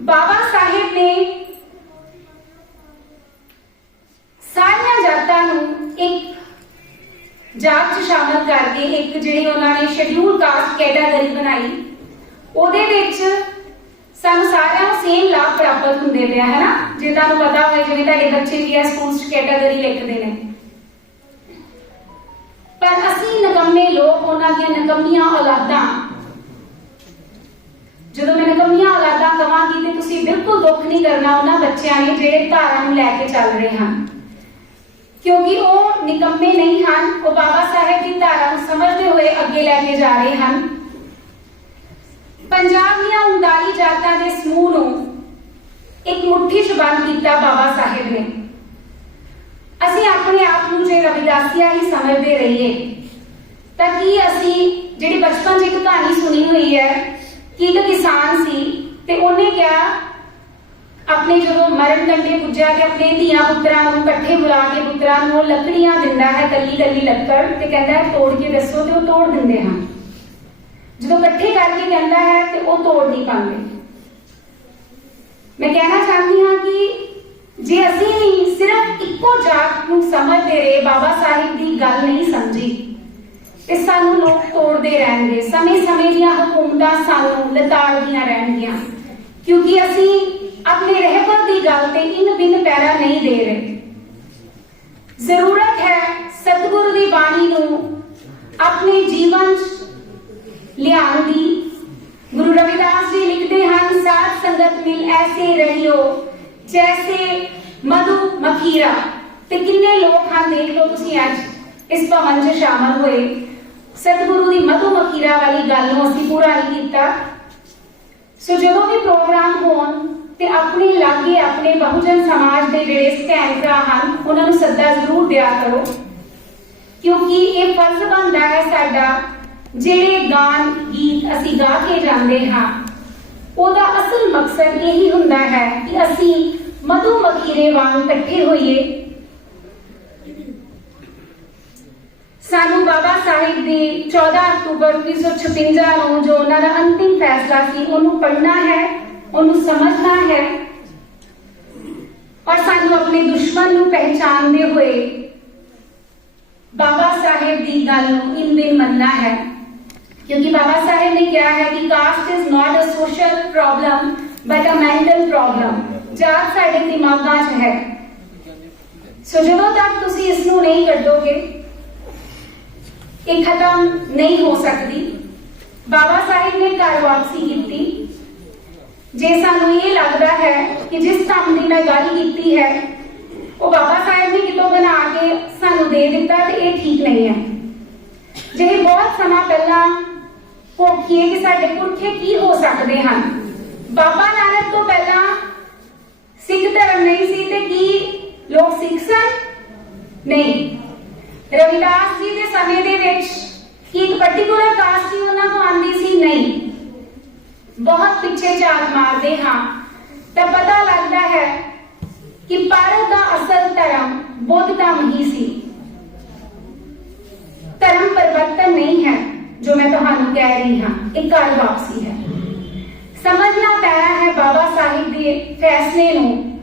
ਬਾਬਾ ਸਾਹਿਬ ਨੇ ਸਾਰੀਆਂ ਜਾਤਾਂ ਨੂੰ ਇੱਕ ਜਾਤ 'ਚ ਸ਼ਾਮਲ ਕਰਕੇ ਇੱਕ ਜਿਹੜੀ ਉਹਨਾਂ ਨੇ ਸ਼ੈਡਿਊਲ ਕਾਸਟ ਕੈਟਾਗਰੀ ਬਣਾਈ, ਉਹਦੇ ਵਿੱਚ ਸਾਨੂੰ ਸਾਰਿਆਂ ਨੂੰ ਸੇਮ ਲਾਭ ਪ੍ਰਾਪਤ ਹੁੰਦੇ ਪਿਆ ਹੈ ਨਾ ਜੇ ਤੁਹਾਨੂੰ ਪਤਾ ਹੋਵੇ ਜਿਵੇਂ ਤੁਹਾਡੇ ਬੱਚੇ ਵੀ ਆ ਸਕੂਲ ਕੈਟਾਗਰੀ ਲਿਖਦੇ ਨੇ। ਪਰ ਅਸੀਂ ਨਕੰਮੇ ਲੋਕ, ਉਹਨਾਂ ਦੀਆਂ ਨਕੰਮੀਆਂ ਔਲਾਦਾਂ, ਜਦੋਂ ਮੈਂ ਨਕੰਮੀਆਂ ਔਲਾਦਾਂ ਕਵਾਂਗੀ ਤੇ ਤੁਸੀਂ ਬਿਲਕੁਲ ਦੁੱਖ ਨਹੀਂ ਕਰਨਾ ਉਹਨਾਂ ਬੱਚਿਆਂ ਨੇ ਜਿਹੜੇ ਧਾਰਾ ਨੂੰ ਲੈ ਕੇ ਚੱਲ ਰਹੇ ਹਨ। ਕਿਉਂਕਿ ਉਹ ਨਿਕੰਮੇ ਨਹੀਂ ਹਨ, ਉਹ ਬਾਬਾ ਸਾਹਿਬ ਦੀ ਧਾਰਾ ਨੂੰ ਸਮਝਦੇ ਹੋਏ ਅੱਗੇ ਲੈ ਕੇ ਜਾ ਰਹੇ ਹਨ। ਪੰਜਾਬ ਦੀਆਂ 39 ਜਾਤਾਂ ਦੇ ਸਮੂਹ ਨੂੰ ਇੱਕ ਮੁੱਠੀ 'ਚ ਬੰਦ ਕੀਤਾ ਬਾਬਾ ਸਾਹਿਬ ਨੇ। ਅਸੀਂ ਆਪਣੇ ਆਪ ਨੂੰ ਜੇ ਰਵਿਦਾਸੀਆ ਹੀ ਸਮਝਦੇ ਰਹੀਏ, ਤਾਂ ਕੀ ਅਸੀਂ ਜਿਹੜੀ ਬਚਪਨ 'ਚ ਇੱਕ ਕਹਾਣੀ ਸੁਣੀ ਹੋਈ ਹੈ, ਕਿ ਇੱਕ ਕਿਸਾਨ ਸੀ ਤੇ ਉਹਨੇ ਕਿਹਾ ਆਪਣੇ ਜਦੋਂ ਮਰਨ ਕੰਢੇ ਪੁੱਜਿਆ ਕਿ ਆਪਣੇ ਧੀਆਂ ਪੁੱਤਰਾਂ ਨੂੰ ਇਕੱਠੇ ਬੁਲਾ ਕੇ ਪੁੱਤਰਾਂ ਨੂੰ ਲੱਕੜੀਆਂ ਦਿੰਦਾ ਹੈ, ਕੱਲੀ ਕੱਲੀ ਲੱਕੜ ਤੇ ਕਹਿੰਦਾ ਹੈ, ਤੋੜ ਕੇ ਦੱਸੋ ਤੇ ਉਹ ਤੋੜ ਦਿੰਦੇ ਹਨ। ਜਦੋਂ ਇਕੱਠੇ ਕਰਕੇ ਕਹਿੰਦਾ ਹੈ ਤੇ ਉਹ ਤੋੜ ਨਹੀਂ ਪਾਉਂਦੇ। ਮੈਂ ਕਹਿਣਾ ਚਾਹੁੰਦੀ ਹਾਂ ਕਿ ਜੇ ਅਸੀਂ ਸਿਰਫ ਇੱਕੋ ਜਾਤ ਨੂੰ ਸਮਝਦੇ ਰਹੇ, ਬਾਬਾ ਸਾਹਿਬ ਦੀ ਗੱਲ ਨਹੀਂ ਸਮਝੀ, ਤੇ ਸਾਨੂੰ ਲੋਕ ਤੋੜਦੇ ਰਹਿਣਗੇ। ਸਮੇਂ-ਸਮੇਂ ਦੀਆਂ ਹਕੂਮਤਾਂ ਸਾਨੂੰ ਲਤਾੜਦੀਆਂ ਰਹਿਣਗੀਆਂ। ਕਿਉਂਕਿ ਅਸੀਂ ਆਪਣੇ ਰਹਿਬਰ ਦੀ ਗੱਲ ਤੇ ਇਨ ਬਿਨ ਪੈਰਾ ਨਹੀਂ ਦੇ ਰਹੇ। ਜ਼ਰੂਰਤ ਹੈ ਸਤਿਗੁਰੂ ਦੀ ਬਾਣੀ ਨੂੰ ਆਪਣੇ ਜੀਵਨ ਲਿਆਉਣ ਦੀ। ਗੁਰੂ ਰਵਿਦਾਸ ਜੀ ਲਿਖਦੇ ਹਨ, ਸਾਧ ਸੰਗਤ ਮਿਲ ਐਸੇ ਰਹੀਓ, ਜੈਸੇ ਮਧੂ ਮਖੀਰਾ। ਤੇ ਕਿੰਨੇ ਲੋਕ ਹਨ ਦੇਖ ਲਓ ਤੁਸੀਂ ਅੱਜ, ਇਸ ਭਵਨ 'ਚ ਸ਼ਾਮਲ ਹੋਏ। ਸਤਿਗੁਰੂ ਦੀ ਮਧੂ ਮਖੀਰਾ ਵਾਲੀ ਗੱਲ ਨੂੰ ਅਸੀਂ ਪੂਰਾ ਨਹੀਂ ਕੀਤਾ। ਸੋ ਜਦੋਂ ਵੀ ਪ੍ਰੋਗਰਾਮ ਹੋਣ ਤੇ ਆਪਣੇ ਲਾਗੇ ਆਪਣੇ ਬਹੁਜਨ ਸਮਾਜ ਦੇ ਜਿਹੜੇ ਸਟੈਂਡ ਭਰਾ ਹਨ, ਉਹਨਾਂ ਨੂੰ ਸੱਦਾ ਜ਼ਰੂਰ ਦਿਆ ਕਰੋ। ਕਿਉਂਕਿ ਇਹ ਫਰਜ਼ ਬਣਦਾ ਹੈ ਸਾਡਾ, ਜਿਹੜੇ ਗਾਨ, ਗੀਤ ਅਸੀਂ ਗਾ ਕੇ ਜਾਂਦੇ ਹਾਂ, ਉਹਦਾ ਅਸਲ ਮਕਸਦ ਇਹੀ ਹੁੰਦਾ ਹੈ ਕਿ ਅਸੀਂ ਮਧੂ ਮਕੀਰੇ ਵਾਂਗ ਇਕੱਠੇ ਹੋਈਏ। ਸਾਨੂੰ ਬਾਬਾ ਸਾਹਿਬ ਦੀ 14 ਅਕਤੂਬਰ 1956 ਨੂੰ ਜੋ ਉਹਨਾਂ ਦਾ ਅੰਤਿਮ ਫੈਸਲਾ ਸੀ, ਉਹਨੂੰ ਪੜ੍ਹਨਾ ਹੈ। ਉਹਨੂੰ ਸਮਝਣਾ ਹੈ ਔਰ ਸਾਨੂੰ ਆਪਣੇ ਦੁਸ਼ਮਣ ਨੂੰ ਪਹਿਚਾਨਦੇ ਹੋਏ ਬਾਬਾ ਸਾਹਿਬ ਦੀ ਗੱਲ ਨੂੰ ਇਨ ਦਿਨ ਮੰਨਣਾ ਹੈ ਕਿਉਂਕਿ ਬਾਬਾ ਸਾਹਿਬ ਨੇ ਕਿਹਾ ਹੈ ਕਿ caste is not a social problem but a mental problem ਜਾਤ ਸਾਡੇ ਦਿਮਾਗਾਂ 'ਚ ਹੈ ਸੋ ਜਦੋਂ ਤੱਕ ਤੁਸੀਂ ਇਸ ਨੂੰ ਨਹੀਂ ਕੱਢੋਗੇ ਇਹ ਖਤਮ ਨਹੀਂ ਹੋ ਸਕਦੀ ਬਾਬਾ ਸਾਹਿਬ ਨੇ ਘਰ ਵਾਪਸੀ ਕੀਤੀ ਜੇ ਸਾਨੂੰ ਇਹ ਲੱਗਦਾ ਹੈ ਕਿ ਜਿਸ ਕੰਮ ਦੀ ਮੈਂ ਗੱਲ ਕੀਤੀ ਹੈ, ਉਹ ਬਾਬਾ ਸਾਹਿਬ ਨੇ ਕਿਤੋਂ ਬਣਾ ਕੇ ਸਾਨੂੰ ਦੇ ਦਿੱਤਾ ਤੇ ਇਹ ਠੀਕ ਨਹੀਂ ਹੈ। ਜੇ ਬਹੁਤ ਸਮਾਂ ਪਹਿਲਾਂ ਕੋਖੀਏ ਕਿ ਸਾਡੇ ਪੁਰਖੇ ਕੀ ਹੋ ਸਕਦੇ ਹਨ? ਬਾਬਾ ਨਾਨਕ ਤੋਂ ਪਹਿਲਾਂ ਸਿੱਖ ਧਰਮ ਨਹੀਂ ਸੀ ਤੇ ਕੀ ਲੋਕ ਸਿੱਖ ਸਨ? ਨਹੀਂ। ਰਵਿਦਾਸ ਜੀ ਦੇ ਸਮੇਂ ਦੇ ਵਿੱਚ ਇੱਕ ਪਾਰਟਿਕੂਲਰ ਕਾਸਟ ਹੀ ਉਹਨਾਂ ਨੂੰ ਆਂਦੀ ਸੀ? ਨਹੀਂ। ਬਹੁਤ ਪਿੱਛੇ ਝਾਤ ਮਾਰਦੇ ਹਾਂ, ਤਾਂ ਪਤਾ ਲੱਗਦਾ ਹੈ ਕਿ ਭਾਰਤ ਦਾ ਅਸਲ ਧਰਮ ਬੁੱਧ ਧਰਮ ਹੀ ਸੀ। ਧਰਮ ਪਰਿਵਰਤਨ ਨਹੀਂ ਹੈ, ਜੋ ਮੈਂ ਤੁਹਾਨੂੰ ਕਹਿ ਰਹੀ ਹਾਂ ਇਹ ਘਰ ਵਾਪਸੀ ਹੈ। ਸਮਝਣਾ ਪੈਣਾ ਹੈ ਬਾਬਾ ਸਾਹਿਬ ਦੇ ਫੈਸਲੇ ਨੂੰ।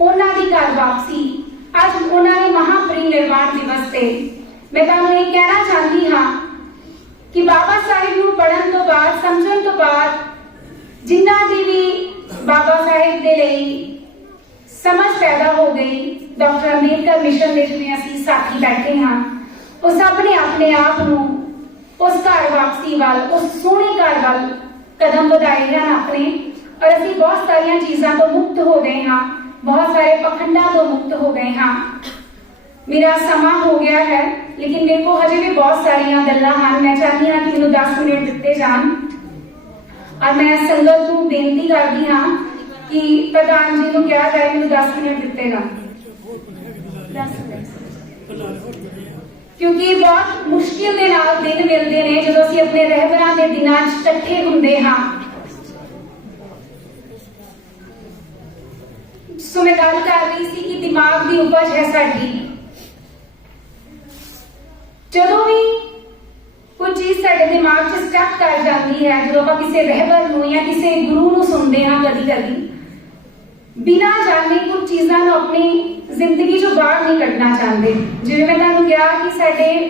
ਉਹਨਾਂ ਦੀ ਘਰ ਵਾਪਸੀ। ਅੱਜ ਉਹਨਾਂ ਦੇ ਮਹਾਪਰਿਨਿਰਵਾਣ ਦਿਵਸ ਤੇ ਮੈਂ ਤੁਹਾਨੂੰ ਇਹ ਕਹਿਣਾ ਚਾਹੁੰਦੀ ਹਾਂ ਕਿ ਬਾਬਾ ਸਾਹਿਬ ਨੂੰ ਪੜ੍ਹਨ ਤੋਂ ਬਾਅਦ, ਸਮਝਣ ਤੋਂ ਬਾਅਦ ਜਿਨ੍ਹਾਂ ਦੀ ਵੀ ਬਾਬਾ ਸਾਹਿਬ ਦੇ ਲਈ ਸਮਝ ਪੈਦਾ ਹੋ ਗਈ ਡਾਕਟਰ ਅੰਬੇਦਕਰ ਮਿਸ਼ਨ ਵਿੱਚ ਵੀ ਅਸੀਂ ਸਾਥੀ ਬੈਠੇ ਹਾਂ ਉਹ ਸਭ ਨੇ ਆਪਣੇ ਆਪ ਨੂੰ ਉਸ ਘਰ ਵਾਪਸੀ ਵੱਲ ਉਸ ਸੋਹਣੇ ਘਰ ਵੱਲ ਕਦਮ ਵਧਾਏ ਹਨ ਆਪਣੇ ਔਰ ਅਸੀਂ ਬਹੁਤ ਸਾਰੀਆਂ ਚੀਜ਼ਾਂ ਤੋਂ ਮੁਕਤ ਹੋ ਗਏ ਹਾਂ ਬਹੁਤ ਸਾਰੇ ਪਖੰਡਾਂ ਤੋਂ ਮੁਕਤ ਹੋ ਗਏ ਹਾਂ ਮੇਰਾ ਸਮਾਂ ਹੋ ਗਿਆ ਹੈ ਲੇਕਿਨ ਮੇਰੇ ਕੋਲ ਹਜੇ ਵੀ ਬਹੁਤ ਸਾਰੀਆਂ ਗੱਲਾਂ ਹਨ ਮੈਂ ਚਾਹਦੀ ਹਾਂ ਕਿ ਮੈਨੂੰ 10 ਮਿੰਟ ਦਿੱਤੇ ਜਾਣ ਔਰ ਮੈਂ ਸੰਗਤ ਨੂੰ ਬੇਨਤੀ ਕਰਦੀ ਹਾਂ ਕਿ ਪ੍ਰਧਾਨ ਜੀ ਨੂੰ ਕਿਹਾ ਜਾਏ ਮੈਨੂੰ 10 ਮਿੰਟ ਦਿੱਤੇ ਜਾਣ 10 ਮਿੰਟ ਕਿਉਂਕਿ ਬਹੁਤ ਮੁਸ਼ਕਿਲ ਦੇ ਨਾਲ ਦਿਨ ਮਿਲਦੇ ਨੇ ਜਦੋਂ ਅਸੀਂ ਆਪਣੇ ਰਹਿਬਰਾਂ ਦੇ ਦਿਨਾਂ 'ਚ ਇਕੱਠੇ ਹੁੰਦੇ ਹਾਂ ਸੋ ਮੈਂ ਗੱਲ ਕਰ ਰਹੀ ਸੀ ਕਿ ਦਿਮਾਗ ਦੀ ਉਪਜ ਹੈ ਸਾਡੀ ਜਦੋਂ ਵੀ ਕੋਈ ਚੀਜ਼ ਸਾਡੇ ਦਿਮਾਗ 'ਚ ਸਟਕ ਕਰ ਜਾਂਦੀ ਹੈ ਜਦੋਂ ਆਪਾਂ ਕਿਸੇ ਰਹਿਬਰ ਨੂੰ ਜਾਂ ਕਿਸੇ ਗੁਰੂ ਨੂੰ ਸੁਣਦੇ ਹਾਂ ਕਦੀ ਕਦੀ ਬਿਨਾਂ ਜਾਣੇ ਕੁਝ ਚੀਜ਼ਾਂ ਨੂੰ ਆਪਣੀ ਜ਼ਿੰਦਗੀ 'ਚੋਂ ਬਾਹਰ ਨਹੀਂ ਕੱਢਣਾ ਚਾਹੁੰਦੇ ਜਿਵੇਂ ਮੈਂ ਤੁਹਾਨੂੰ ਕਿਹਾ ਕਿ ਸਾਡੇ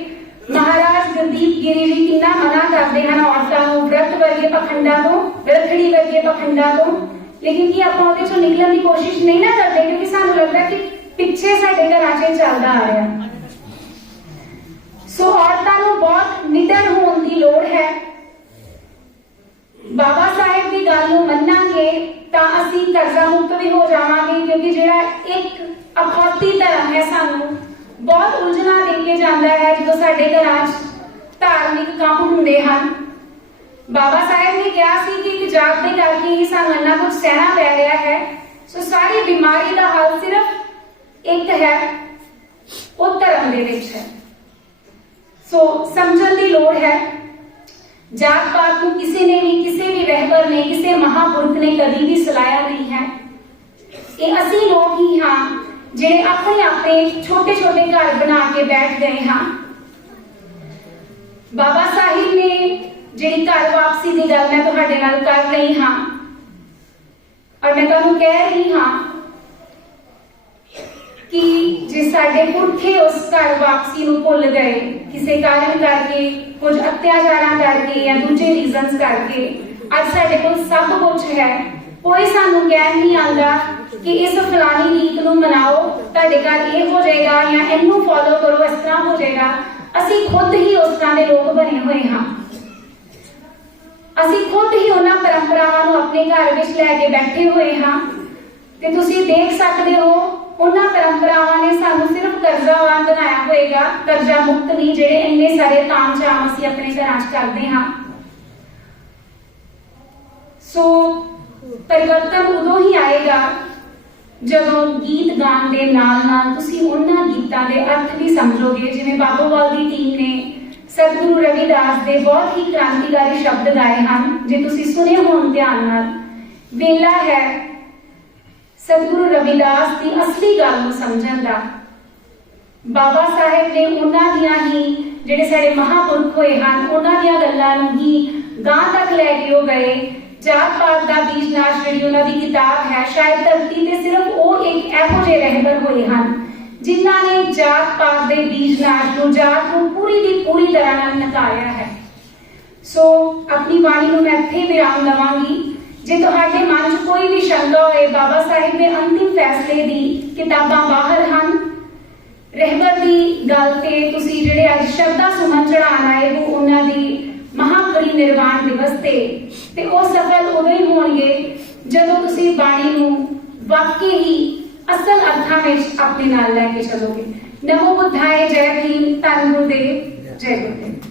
ਮਹਾਰਾਜ ਗੁਰਦੀਪ ਗਿਰੀ ਜੀ ਕਿੰਨਾ ਮਨਾ ਕਰਦੇ ਹਨ ਔਰਤਾਂ ਨੂੰ ਵਰਤ ਵਰਗੇ ਪਖੰਡਾਂ ਤੋਂ ਰੱਖੜੀ ਵਰਗੇ ਪਖੰਡਾਂ ਤੋਂ ਲੇਕਿਨ ਕੀ ਆਪਾਂ ਉਹਦੇ 'ਚੋਂ ਨਿਕਲਣ ਦੀ ਕੋਸ਼ਿਸ਼ ਨਹੀਂ ਨਾ ਕਰਦੇ ਕਿਉਂਕਿ ਸਾਨੂੰ ਲੱਗਦਾ ਕਿ ਪਿੱਛੇ ਸਾਡੇ ਘਰਾਂ 'ਚ ਇਹ ਚੱਲਦਾ ਆ ਰਿਹਾ ਸੋ ਔਰਤਾਂ ਨੂੰ ਬਹੁਤ ਨਿਡਰ ਹੋਣ ਦੀ ਲੋੜ ਹੈ ਬਾਬਾ ਸਾਹਿਬ ਦੀ ਗੱਲ ਨੂੰ ਮੰਨਾਂਗੇ ਤਾਂ ਅਸੀਂ ਕਰਜ਼ਾ ਮੁਕਤ ਵੀ ਹੋ ਜਾਵਾਂਗੇ ਕਿਉਂਕਿ ਜਿਹੜਾ ਇੱਕ ਅਖੌਤੀ ਧਰਮ ਹੈ ਸਾਨੂੰ ਬਹੁਤ ਉਲਝਣਾ ਦੇ ਕੇ ਜਾਂਦਾ ਹੈ ਜਦੋਂ ਸਾਡੇ ਘਰਾਂ 'ਚ ਧਾਰਮਿਕ ਕੰਮ ਹੁੰਦੇ ਹਨ ਬਾਬਾ ਸਾਹਿਬ ਨੇ ਕਿਹਾ ਸੀ ਕਿ ਇੱਕ ਜਾਤ ਦੇ ਕਰਕੇ ਹੀ ਸਾਨੂੰ ਇੰਨਾ ਕੁਝ ਸਹਿਣਾ ਪੈ ਰਿਹਾ ਹੈ ਸੋ ਸਾਰੀ ਬਿਮਾਰੀ ਦਾ ਹੱਲ ਸਿਰਫ ਇੱਕ ਹੈ ਉਹ ਧਰਮ ਦੇ ਵਿੱਚ ਹੈ ਸੋ ਸਮਝਣ ਦੀ ਲੋੜ ਹੈ ਜਾਤ ਪਾਤ ਨੂੰ ਕਿਸੇ ਨੇ ਵੀ ਕਿਸੇ ਵੀ ਰਹਿਬਰ ਨੇ ਕਿਸੇ ਮਹਾਪੁਰਖ ਨੇ ਕਦੀ ਵੀ ਸਲਾਇਆ ਨਹੀਂ ਹੈ ਇਹ ਅਸੀਂ ਲੋਕ ਹੀ ਹਾਂ ਜਿਹੜੇ ਆਪਣੇ ਆਪਣੇ ਛੋਟੇ ਛੋਟੇ ਘਰ ਬਣਾ ਕੇ ਬੈਠ ਗਏ ਹਾਂ ਬਾਬਾ ਸਾਹਿਬ ਨੇ ਜਿਹੜੀ ਘਰ ਵਾਪਸੀ ਦੀ ਗੱਲ ਮੈਂ ਤੁਹਾਡੇ ਨਾਲ ਕਰ ਰਹੀ ਹਾਂ ਔਰ ਮੈਂ ਤੁਹਾਨੂੰ ਕਹਿ ਰਹੀ ਹਾਂ ਕਿ ਜੇ ਸਾਡੇ ਪੁਰਖੇ ਉਸ ਘਰ ਵਾਪਸੀ ਨੂੰ ਭੁੱਲ ਗਏ, ਕਿਸੇ ਕਾਰਨ ਕਰਕੇ, ਕੁਝ ਅਤਿਆਚਾਰਾਂ ਕਰਕੇ ਜਾਂ ਦੂਜੇ ਰੀਜ਼ਨਸ ਕਰਕੇ, ਅੱਜ ਸਾਡੇ ਕੋਲ ਸਭ ਕੁਝ ਹੈ, ਕੋਈ ਸਾਨੂੰ ਕਹਿ ਨਹੀਂ ਆਂਦਾ ਕਿ ਇਸ ਫਲਾਣੀ ਰੀਤ ਨੂੰ ਮਨਾਓ, ਤੁਹਾਡੇ ਘਰ ਇਹ ਹੋ ਜਾਏਗਾ ਜਾਂ ਇਹਨੂੰ ਫੋਲੋ ਕਰੋ, ਇਸ ਤਰ੍ਹਾਂ ਹੋ ਜਾਏਗਾ। ਅਸੀਂ ਖੁਦ ਹੀ ਉਸ ਤਰ੍ਹਾਂ ਦੇ ਲੋਕ ਬਣੇ ਹੋਏ ਹਾਂ। ਅਸੀਂ ਖੁਦ ਹੀ ਉਹਨਾਂ ਪਰੰਪਰਾਵਾਂ ਨੂੰ ਆਪਣੇ ਘਰ ਵਿੱਚ ਲੈ ਕੇ ਬੈਠੇ ਹੋਏ ਹਾਂ। ਤੇ ਤੁਸੀਂ ਦੇਖ ਸਕਦੇ ਹੋ ਉਹਨਾਂ ਪਰੰਪਰਾਵਾਂ ਨੇ ਸਾਨੂੰ ਸਿਰਫ ਕਰਜ਼ਾ ਬਣਾਇਆ ਹੋਏਗਾ, ਕਰਜ਼ਾ ਮੁਕਤ ਨਹੀਂ, ਜਿਹੜੇ ਇੰਨੇ ਸਾਰੇ ਤਾਮਝਾਮ ਅਸੀਂ ਆਪਣੇ ਘਰਾਂ 'ਚ ਕਰਦੇ ਹਾਂ। ਸੋ ਪਰਿਵਰਤਨ ਉਦੋਂ ਹੀ ਆਏਗਾ ਜਦੋਂ ਗੀਤ ਗਾਣ ਦੇ ਨਾਲ ਨਾਲ ਤੁਸੀਂ ਉਹਨਾਂ ਗੀਤਾਂ ਦੇ ਅਰਥ ਵੀ ਸਮਝੋਗੇ, ਜਿਵੇਂ ਬਾਬੋਵਾਲ ਦੀ ਟੀਮ ਨੇ ਸਤਿਗੁਰੂ ਰਵਿਦਾਸ ਦੇ ਬਹੁਤ ਹੀ ਕ੍ਰਾਂਤੀਕਾਰੀ ਸ਼ਬਦ ਗਾਏ ਹਨ, ਜੇ ਤੁਸੀਂ ਸੁਣੇ ਹੋਣ ਧਿਆਨ ਨਾਲ। ਵੇਲਾ ਹੈ ਸਤਿਗੁਰੂ ਰਵਿਦਾਸ ਦੀ ਅਸਲੀ ਗੱਲ ਨੂੰ ਸਮਝਣ ਦਾ। ਬਾਬਾ ਸਾਹਿਬ ਨੇ ਉਹਨਾਂ ਦੀਆਂ ਹੀ ਜਿਹੜੇ ਸਾਡੇ ਮਹਾਪੁਰਖ ਹੋਏ ਹਨ, ਉਹਨਾਂ ਦੀਆਂ ਗੱਲਾਂ ਨੂੰ ਹੀ ਗਾਂ ਤੱਕ ਲੈ ਕੇ ਉਹ ਗਏ। ਜਾਤ ਪਾਤ ਦਾ ਬੀਜ ਨਾਸ਼ ਜਿਹੜੀ ਉਹਨਾਂ ਦੀ ਕਿਤਾਬ ਹੈ, ਸ਼ਾਇਦ ਧਰਤੀ ਤੇ ਸਿਰਫ ਉਹ ਇੱਕ ਇਹੋ ਜਿਹੇ ਰਹਿਬਰ ਹੋਏ ਹਨ, ਜਿਨ੍ਹਾਂ ਨੇ ਜਾਤ ਪਾਤ ਦੇ ਬੀਜ ਨਾਸ਼ ਨੂੰ, ਜਾਤ ਨੂੰ ਪੂਰੀ ਦੀ ਪੂਰੀ ਤਰ੍ਹਾਂ ਨਾਲ ਨਕਾਰਿਆ ਹੈ। ਸੋ, ਆਪਣੀ ਬਾਣੀ ਨੂੰ ਮੈਂ ਇੱਥੇ ਵਿਰਾਮ ਲਵਾਂਗੀ ਜੇ ਤੁਹਾਡੇ ਮਨ 'ਚ ਕੋਈ ਵੀ ਸ਼ੰਕਾ ਹੋਏ, ਬਾਬਾ ਸਾਹਿਬ ਦੇ ਅੰਤਿਮ ਫੈਸਲੇ ਦੀ ਕਿਤਾਬਾਂ ਬਾਹਰ ਹਨ। ਰਹਿਬਰ ਦੀ ਗੱਲ ਤੇ ਤੁਸੀਂ ਜਿਹੜੇ ਅੱਜ ਸ਼ਰਧਾ ਸੁਮਨ ਚੜਾਉਣ ਆਏ ਹੋ, ਉਹਨਾਂ ਦੀ ਮਹਾਪਰਿਨਿਰਵਾਣ ਦਿਵਸ ਤੇ ਤੇ ਉਹ ਸਫਲ ਉਦੋਂ ਹੀ ਹੋਣਗੇ ਜਦੋਂ ਤੁਸੀਂ ਬਾਣੀ ਨੂੰ ਵਾਕਈ ਹੀ ਅਸਲ ਅਰਥਾਂ ਵਿੱਚ ਆਪਣੇ ਨਾਲ ਲੈ ਕੇ ਚੱਲੋਗੇ। ਨਮੋ ਬੁੱਧਾਏ ਜੈ ਭੀਮ, ਧੰਨ ਗੁਰਦੇ ਜੈ ਗੁਰਦੇਵ।